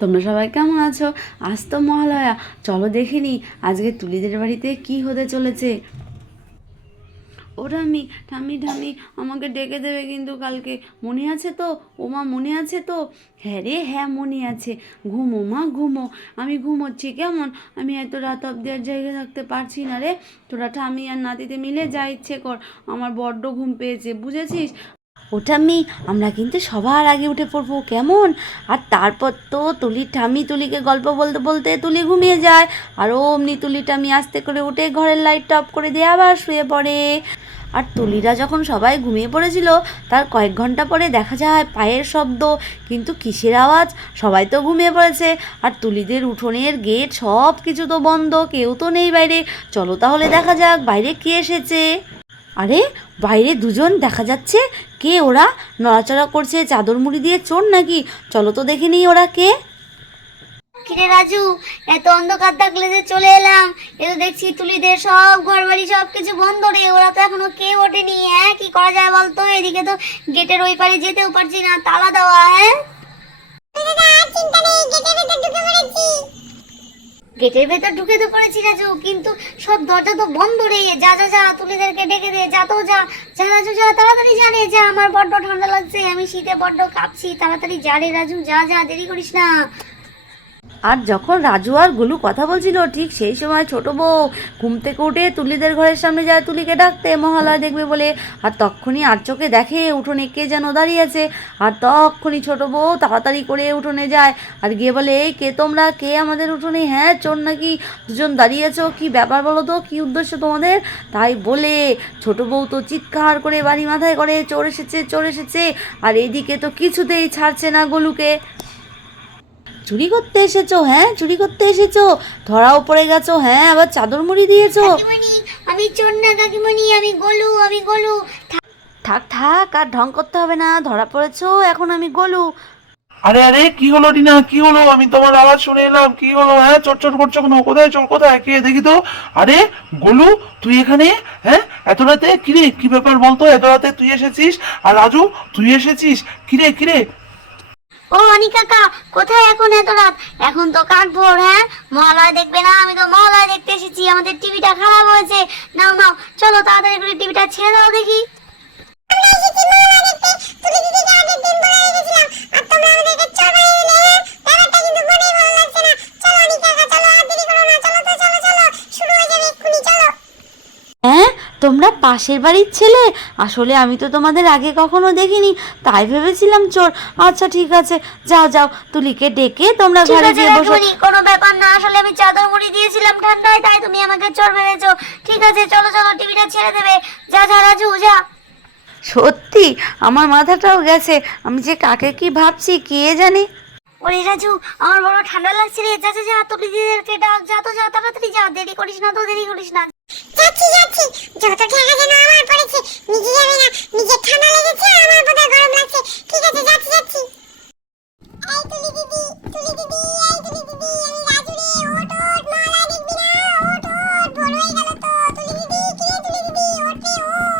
তোমরা সবাই কেমন আছো? আজ তো মহালয়া, চলো দেখে নি আজকে তুলিদের বাড়িতে কি হতে চলেছে। ও ঠাম্মি, ঠাম্মি ঠাম্মি, আমাকে ডেকে দেবে কিন্তু কালকে, মনে আছে তো? ওমা মনে আছে তো? হ্যাঁ রে হ্যাঁ, মনে আছে। ঘুমো মা ঘুমো, আমি ঘুমোচ্ছি কেমন। আমি এত রাত অব্দি আর জায়গায় থাকতে পারছি না রে। তোরা ঠাম্মি আর নাতিতে মিলে যা ইচ্ছে কর, আমার বড্ড ঘুম পেয়েছে, বুঝেছিস? ও ঠাম্মি, আমরা কিন্তু সবার আগে উঠে পড়বো কেমন। আর তারপর তো তুলির ঠাম্মি তুলিকে গল্প বলতে বলতে তুলি ঘুমিয়ে যায়। আর অমনি তুলি ঠাম্মি আস্তে করে উঠে ঘরের লাইট অফ করে দিয়ে আবার শুয়ে পড়ে। আর তুলিরা যখন সবাই ঘুমিয়ে পড়েছিল, তার কয়েক ঘন্টা পরে দেখা যায় পায়ের শব্দ। কিন্তু কিসের আওয়াজ? সবাই তো ঘুমিয়ে পড়েছে। আর তুলিদের উঠোনের গেট সব কিছু তো বন্ধ, কেউ তো নেই বাইরে। চলো তাহলে দেখা যাক বাইরে কে এসেছে। আরে, বাইরে দুজন দেখা যাচ্ছে। কে ওরা? নড়াচড়া করছে, চাদর মুড়ি দিয়ে চোর নাকি? চলো তো দেখে নিই ওরা কে। কিরে রাজু, এত অন্ধকার থাকলে যে চলে এলাম। এ তো দেখছি তুলিদের সব ঘর বাড়ি সব কিছু বন্ধ রে, ওরা তো এখনো কেউ ওঠেনি। হ্যাঁ, কি করা যায় বলতো? এদিকে তো গেটের ওই পারে যেতেও পারছি না, তালা দেওয়া। হ্যাঁ, গেটের ভেতর ঢুকে তো পড়েছি রাজু, কিন্তু সব দরজা তো বন্ধ রে। যা যা যা, তুলিদেরকে ডেকে দে, যা তো যা। যা রাজু যা, তাড়াতাড়ি যা রে, যা। আমার বড্ড ঠান্ডা লাগছে, আমি শীতে বড্ড কাঁপছি। তাড়াতাড়ি যা রে রাজু, যা যা, দেরি করিস না। আর যখন রাজু আর গুলু কথা বলছিল, ঠিক সেই সময় ছোট বউ ঘুম থেকে উঠে তুলিদের ঘরের সামনে যায় তুলিকে ডাকতে, মহালয়া দেখবে বলে। আর তক্ষুনি আর চোখে দেখে উঠোনে কে যেন দাঁড়িয়ে আছে। আর তক্ষুনি ছোট বউ তাড়াতাড়ি করে উঠোনে যায় আর গিয়ে বলে, এই কে তোমরা? কে আমাদের উঠোনে? হ্যাঁ, চোর নাকি দুজন দাঁড়িয়েছো? কি ব্যাপার বলো তো, কি উদ্দেশ্য তোমাদের? তাই বলে ছোট বউ তো চিৎকার করে বাড়ি মাথায় করে, চোর এসেছে চোর এসেছে। আর এদিকে তো কিছুতেই ছাড়ছে না গলুকে। চুরি করতে এসেছো? হ্যাঁ, চুরি করতে এসেছো? ধরাও পড়ে গেছো? হ্যাঁ, আবার চাদর মুড়ি দিয়েছো? কাকিমণি, আমি চোর না কাকিমণি, আমি গোলু, আমি গোলু। থাক থাক, আর ঢং করতে হবে না, ধরা পড়েছো, এখন আমি গলু। আরে আরে, কি হলো টিনা? কি হলো? আমি তোমার আওয়াজ শুনে এলাম। কি হলো? হ্যাঁ, চটচট করছো কেন? কোথায় চোর? কোথায়? কে দেখি তো। আরে গোলু, তুই এখানে? হ্যাঁ, এত রাতে? কিরে, কি ব্যাপার বলতো? এত রাতে তুই এসেছিস? আর রাজু, তুই এসেছিস? কিরে কিরে? ও অনি কাকা, কোথায় এখন এত রাত? এখন তো কাক ভোর। হ্যাঁ, মহালয়া দেখবে না? আমি তো মহালয়া দেখতে এসেছি। আমাদের টিভিটা খারাপ হয়েছে। নাও নাও, চলো তাড়াতাড়ি করে টিভিটা ছেড়ে দাও দেখি। হ্যাঁ, তোমরা পাশের বাড়ির ছেলে? আসলে আমি তো তোমাদের আগে কখনো দেখিনি, তাই ভেবেছিলাম চোর। আচ্ছা ঠিক আছে, যাও যাও, তুলিকে ডেকে তোমরা ঠিক ঘরে আছে গিয়ে বসো। কাকিমণি, কোনো ব্যাপার না। আসলে আমি চাদর মুড়ি দিয়েছিলাম ঠান্ডায়, তাই তুমি আমাকে চোর ভেবেছো। ঠিক আছে, চলো চলো, টিভিটা ছেড়ে দেবে। যা যা রাজু, যা। সত্যি আমার মাথাটাও গেছে, আমি যে কাকে কি ভাবছি কে জানে। ওরে রাজু, আমার বড় ঠান্ডা লাগছে রে। যা যা যা, তুলি দিদিদেরকে ডাক। যা তো যা, তাড়াতাড়ি যা, দেরি করিস না তো, দেরি করিস না। যাচ্ছি যাচ্ছি, যত ঠেকা যেন আমার পড়েছে, নিজে যাবে না। নিজের ঠান্ডা লেগেছে, আমার বোধহয় গরম লাগছে। ঠিক আছে, যাচ্ছি যাচ্ছি। এই তুলি দিদি, তুলি দিদি, এই তুলি দিদি, আমি রাজু রে। ওঠ ওঠ, মালা দেখবি না? ওঠ ওঠ, ভোর হয়ে গেল তো। তুলি দিদি, কি রে তুলি দিদি, ওঠ রে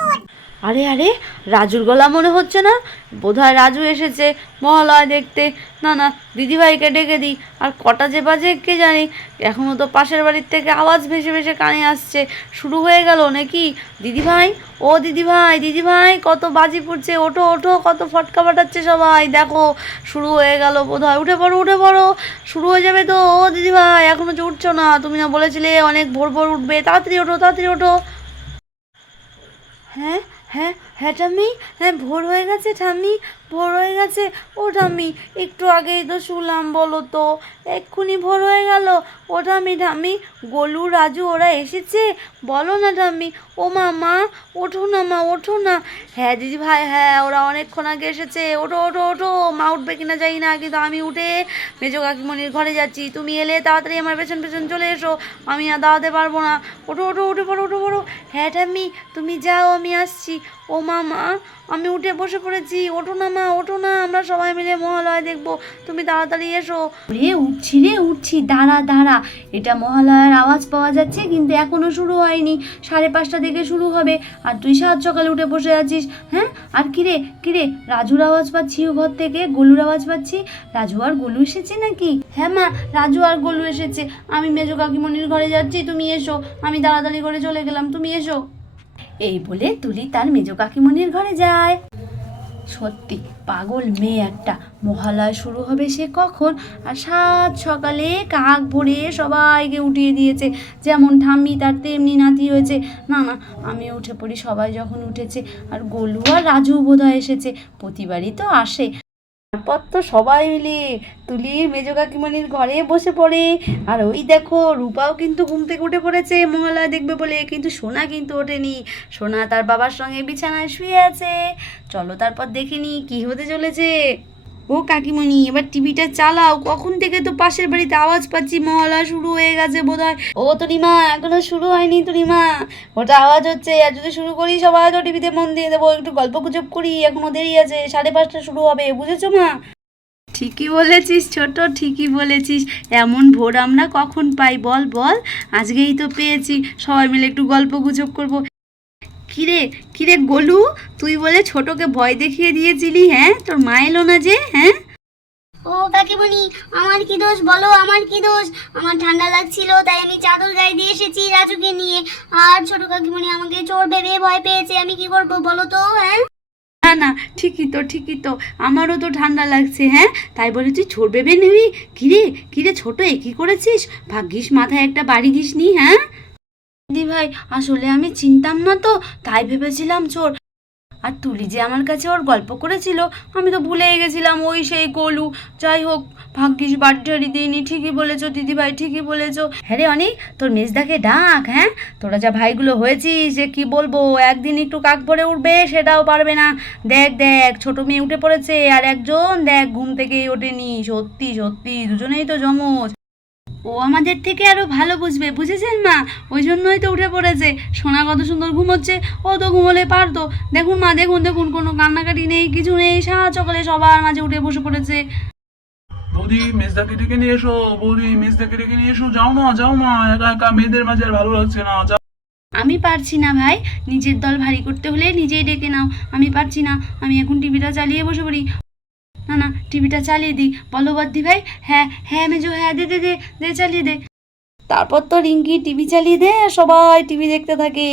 ওঠ। আরে আরে, রাজুর গলা মনে হচ্ছে না? বোধহয় রাজু এসেছে মহালয়া দেখতে। না না, দিদিভাইকে ডেকে দিই। আর কটা যে বাজে কে জানি, এখনও তো পাশের বাড়ির থেকে আওয়াজ ভেসে ভেসে কানে আসছে। শুরু হয়ে গেল নাকি? দিদিভাই, ও দিদিভাই, দিদিভাই, কত বাজি পড়ছে, ওঠো ওঠো, কত ফটকা ফাটাচ্ছে সবাই, দেখো শুরু হয়ে গেল বোধহয়। উঠে পড়ো উঠে পড়ো, শুরু হয়ে যাবে তো। ও দিদিভাই, এখনো যে উঠছো না? তুমি না বলেছিলে অনেক ভোর ভোর উঠবে? তাড়াতাড়ি ওঠো তাড়াতাড়ি ওঠো। হ্যাঁ হ্যাঁ হ্যাঁ ঠাম্মি, হ্যাঁ ভোর হয়ে গেছে ঠাম্মি, ভোর হয়ে গেছে। ও ঠাম্মি, একটু আগেই তো শুনলাম, বলো তো, এক্ষুনি ভোর হয়ে গেল। ও ঠাম্মি ঠাম্মি, গোলু রাজু ওরা এসেছে? বলো না ঠাম্মি। ও মা, মা ওঠো না, মা ওঠো না। হ্যাঁ দিদি ভাই, হ্যাঁ ওরা অনেকক্ষণ আগে এসেছে, ওঠো ওঠো ওঠো। মা উঠবে কিনা জানি না, কিন্তু আমি উঠে মেজো কাকিমণির ঘরে যাচ্ছি। তুমি এলে তাড়াতাড়ি আমার পেছন পেছন চলে এসো, আমি আর দাঁড়াতে পারবো না। ওঠো ওঠো, উঠে পড়ো উঠে পড়ো। হ্যাঁ ঠাম্মি, তুমি যাও, আমি আসছি। ও মা, মা আমি উঠে বসে পড়েছি, ওঠো না মা, ওঠো না, আমরা সবাই মিলে মহালয়া দেখবো, তুমি তাড়াতাড়ি এসো। রে উঠছি, দাঁড়া দাঁড়া, এটা মহালয়ার আওয়াজ পাওয়া যাচ্ছে কিন্তু এখনো শুরু হয়নি, 5:30 দিকে শুরু হবে, আর তুই সাত সকালে উঠে বসে আছিস। হ্যাঁ, আর কিরে রাজুর আওয়াজ পাচ্ছি, ও ঘর থেকে গোলুর আওয়াজ পাচ্ছি, রাজু আর গোলু এসেছে নাকি? হ্যাঁ মা, রাজু আর গোলু এসেছে, আমি মেজো কাকিমণির ঘরে যাচ্ছি, তুমি এসো, আমি তাড়াতাড়ি করে চলে গেলাম, তুমি এসো। এই বলে তুলি তার মেজো কাকিমণির ঘরে যায়। সত্যি পাগল মেয়ে একটা, মহালয়া শুরু হবে সে কখন, আর সাত সকালে কাক ভরে সবাইকে উঠিয়ে দিয়েছে, যেমন ঠাম্মি তার তেমনি নাতি হয়েছে। না আমি উঠে পড়ি, সবাই যখন উঠেছে, আর গোলু আর রাজু বোধহয় এসেছে, প্রতিবারই তো আসে। তারপর তো সবাই মিলে তুলির মেজো কাকিমণির ঘরে বসে পড়ে, আর ওই দেখো রূপাও কিন্তু ঘুম থেকে উঠে পড়েছে মহালয়া দেখবে বলে, কিন্তু সোনা কিন্তু ওঠেনি, সোনা তার বাবার সঙ্গে বিছানায় শুয়ে আছে। চলো তারপর দেখিনি কি হতে চলেছে। ও কাকিমণি, এবার টিভিটা চালাও, কখন থেকে তো পাশের বাড়িতে আওয়াজ পাচ্ছি মহালয়া শুরু হয়ে গেছে বোধহয়। ও তরিমা, এখনো শুরু হয়নি তরিমা, ওটা আওয়াজ হচ্ছে, আর যদি শুরু করি সবাই তো টিভিতে মন দিয়ে দেবো, একটু গল্প গুজব করি, এখনো দেরি আছে, 5:30 শুরু হবে, বুঝেছো মা? ঠিকই বলেছিস ছোট, ঠিকই বলেছিস, এমন ভোর আমরা কখন পাই বল, আজকেই তো পেয়েছি, সবাই মিলে একটু গল্প গুজব করবো। কিরে গোলু, তুই বলে ছোটকে ভয় দেখিয়ে দিয়েছিলি, হ্যাঁ? তোর মা এলো না যে? হ্যাঁ ও কাকিমণি, আমার কি দোষ বলো, আমার কি দোষ? আমার ঠান্ডা লাগছিল তাই আমি চাদর গায়ে দিয়ে এসেছি রাজুকে নিয়ে, আর ছোট কাকিমণি আমাকে চোর ভেবে ভয় পেয়েছে, আমি কি করব বলো তো? হ্যাঁ না ঠিকই তো আমারও তো ঠান্ডা লাগছে, হ্যাঁ, তাই বলে তুই ছোট ভেবে নিবি? কিরে ছোট, এ কি করেছিস? ভাগ্যিস মাথায় একটা বাড়ি দিসনি। হ্যাঁ দিদি ভাই, আসলে আমি চিনতাম না তো, তাই ভেবেছিলাম চোর। আর তুলি যে আমার কাছে ওর গল্প করেছিল, আমি তো ভুলেই গেছিলাম ওই সেই গোলু। যাই হোক, ভাগ্যিস বাড়ি ঠাড়ি দিইনি, ঠিকই বলেছো দিদি ভাই, ঠিকই বলেছো। হ্যাঁ রে অনি, তোর মেজদাকে ডাক। হ্যাঁ, তোরা যা ভাইগুলো হয়েছিস যে কি বলবো, একদিন একটু কাক ভরে উঠবে সেটাও পারবে না। দেখ ছোট মেয়ে উঠে পড়েছে, আর একজন দেখ ঘুম থেকেই ওঠেনি। সত্যি দুজনেই তো জমজ। ও আমাদের থেকে আরো ভালো বুঝবে, বুঝেছেন মা? ওই জন্যই তো উঠে পড়েছে। সোনা কত সুন্দর ঘুমোচ্ছে, ও তো ঘুমোলে পারতো। দেখুন মা, দেখুন কোনো কান্নাকাটি নেই, কিছু নেই, সাত সকালে সবার মাঝে উঠে বসে পড়েছে। বৌদি মেজদাকে ডেকে নিয়ে এসো, যাও না, একা একা মেয়েদের মাঝে আর ভালো লাগছে না, যাও। আমি পারছি না ভাই, নিজের দল ভারী করতে হলে নিজেই ডেকে নাও, আমি পারছি না, আমি এখন টিভিটা চালিয়ে বসে পড়ি। না টিভিটা চালিয়ে দিই, বলো বদ্দি ভাই? হ্যাঁ মেজো, হ্যাঁ দে চালিয়ে দে। তারপর তো রিঙ্কি টিভি চালিয়ে দেয়, আর সবাই টিভি দেখতে থাকে।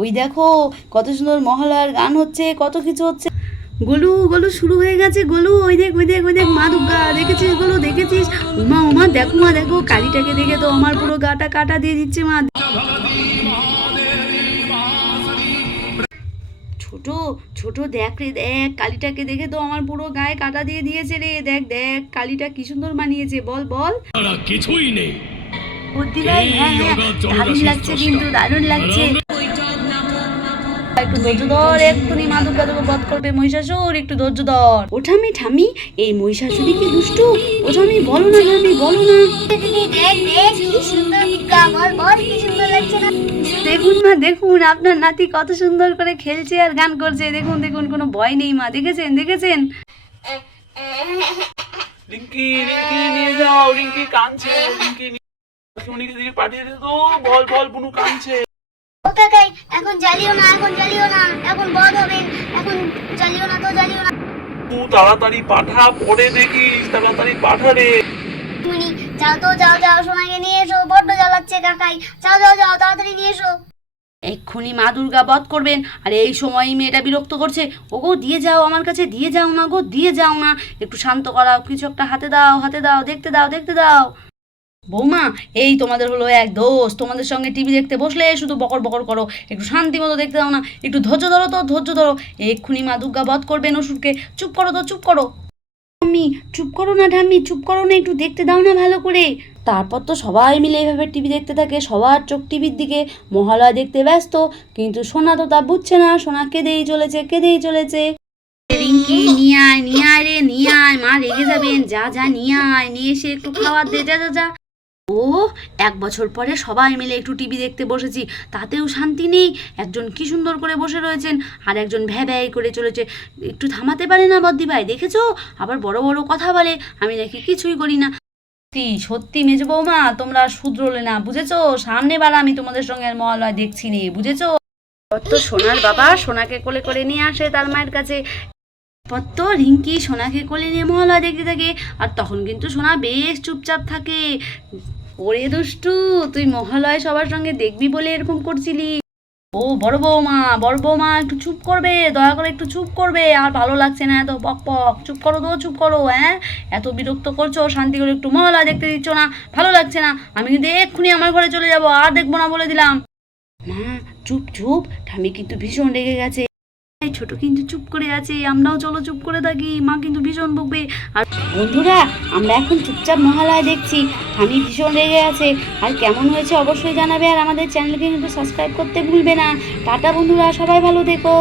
ওই দেখো কত সুন্দর মহালয়ার গান হচ্ছে, কত কিছু হচ্ছে। গোলু শুরু হয়ে গেছে, গোলু ওই দেখ মা দুর্গা, দেখেছিস গোলু, দেখেছিস? উমা দেখো কালীটাকে দেখে তো আমার পুরো গাটা কাটা দিয়ে দিচ্ছে মা। ছোট দেখ কালীটাকে দেখে তো আমার পুরো গায়ে কাটা দিয়ে দিয়েছে রে। দেখ কালীটা কি সুন্দর মানিয়েছে, বল কিছুই নেই। বুদ্ধি ভাই, হ্যাঁ দারুণ লাগছে, কিন্তু দারুণ লাগছে। একটু ধৈর্য ধর, এক্ষুনি মা দুর্গা তোকে বধ করবে মহিষাসুর, একটু ধৈর্য ধর। ও ঠামি, এই মহিষাসুরি কি দুষ্টু? ও ঠামি বলো না, বলো না। দেখ কি সুন্দর দুর্গা, বল কি সুন্দর লাগছে না? দেখুন মা, দেখুন আপনার নাতি কত সুন্দর করে খেলছে আর গান করছে, দেখুন কোনো ভয় নেই মা, দেখেছেন? রিঙ্কি নিয়ে যাও, রিঙ্কি কাঁদছে, উনিকে দিকে পাঠিয়ে দে তো, বল বুনু কাঁদছে। ও কাকাই, এখন জ্বালিও না, এখন বধ হবে, এখন জ্বালিও না। তুই তাড়াতাড়ি পাঠা, পরে দেখিস, তাড়াতাড়ি পাঠা রে। তুমি যাও সোনাকে নিয়ে এসো, বড্ড জ্বালাচ্ছে কাকাই, যাও তাড়াতাড়ি নিয়ে এসো। এক্ষুনি মা দুর্গা বধ করবেন, আর এই সময় মেয়েটা বিরক্ত করছে। ওগো দিয়ে যাও, আমার কাছে দিয়ে যাও না গো, দিয়ে যাও না, একটু শান্ত করাও, কিছু একটা হাতে দাও, দেখতে দাও। বৌমা, এই তোমাদের হলো এক দোষ, তোমাদের সঙ্গে টিভি দেখতে বসলে শুধু বকর করো, একটু শান্তি মতো দেখতে দাও না, একটু ধৈর্য ধরো। এক্ষুনি মা দুর্গা বধ করবেন অসুরকে। চুপ করো ঠাম্মি, চুপ করো না, একটু দেখতে দাও না ভালো করে। তারপর তো সবাই মিলে এইভাবে টিভি দেখতে থাকে, সবার চোখ টিভির দিকে, মহালয়া দেখতে ব্যস্ত, কিন্তু সোনা তো তা বুঝছে না, সোনা কেঁদেই চলেছে। রিঙ্কি নিয়ে আয় রে, মা রেগে যাবেন, যা নিয়ে আয়, নিয়ে এসে একটু খাবার দে, যা। ও 1 বছর পরে সবাই মিলে একটু টিভি দেখতে বসেছি, তাতেও শান্তি নেই। একজন কি সুন্দর করে বসে রয়েছেন, আর একজন ভ্যা ভ্যাই করে চলেছে। একটু থামাতে পারে না বদ্দি ভাই? দেখেছো, আবার বড় বড় কথা বলে, আমি নাকি কিছুই করি না। সত্যি সত্যি মেজো বৌমা, তোমরা শুধরোলে না, বুঝেছো? সামনে বার আমি তোমাদের সঙ্গে আর মহালয়া দেখছি নে, বুঝেছো? তো সোনার বাবা সোনাকে কোলে করে নিয়ে আসে তার মায়ের কাছে। পত্ত রিঙ্কি সোনাকে কোলে নিয়ে মহালয়া দেখতে থাকে, আর তখন কিন্তু সোনা বেশ চুপচাপ থাকে। ওরে দুষ্টু, তুই মহালয় সবার সঙ্গে দেখবি বলে এরকম করছিলি? ও বড় বৌমা একটু চুপ করবে, দয়া করে একটু চুপ করবে, আর ভালো লাগছে না এত পক পক। চুপ করো তো, চুপ করো। হ্যাঁ, এত বিরক্ত করছো, শান্তি করে একটু মহালয়া দেখতে দিচ্ছ না, ভালো লাগছে না। আমি কিন্তু এক্ষুনি আমার ঘরে চলে যাব, আর দেখবো না বলে দিলাম। মা চুপ চুপ, ঠামি কিন্তু ভীষণ রেগে গেছে। এই ছোট কিন্তু চুপ করে আছে, আমরাও চলো চুপ করে থাকি, মা কিন্তু ভীষণ বকবে। আর বন্ধুরা, আমরা এখন চুপচাপ মহালয়া দেখছি, ঠামি ভীষণ রেগে আছে। আর কেমন হয়েছে অবশ্যই জানাবে, আর আমাদের চ্যানেলকে কিন্তু সাবস্ক্রাইব করতে ভুলবে না। টাটা বন্ধুরা, সবাই ভালো থেকো।